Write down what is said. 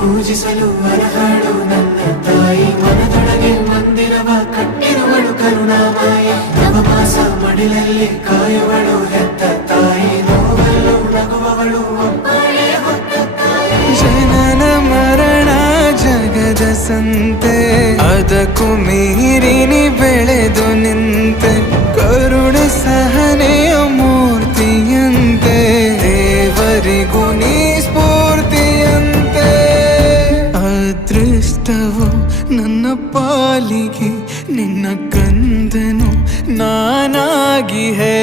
ಪೂಜಿಸಲು ಅರ್ಹಳು ನನ್ನ ತಾಯಿ. ಮನದೊಳಗೆ ಮಂದಿರವ ಕಟ್ಟಿರುವಳು ಕರುಣಾಮಾಯಿ. ನವಮಾಸ ಮಡಿಲಲ್ಲಿ ಕಾಯುವಳು ಹೆತ್ತ ತಾಯಿ. ನೋವಲ್ಲೂ ನಗುವವಳು ಒಬ್ಬಳೇ ಹೊತ್ತ ತಾಯಿ. ಜನನ ಮರಣ ಜಗದ ಸಂತೆ, ಅದಕ್ಕೂ ಮೀರಿನಿ ಬೆಳೆದು ನಿಂತೆ. ಕರುಣೆ ಸಹನೆಯ ಮೂರ್ತಿಯಂತೆ, ದೇವರಿಗೂ ನೀ ಸ್ಫೂರ್ತಿಯಂತೆ. ಅದೃಷ್ಟವು ನನ್ನ ಪಾಲಿಗೆ ನಿನ್ನ ಕಂದನು ನಾನಾಗಿ ಹೇ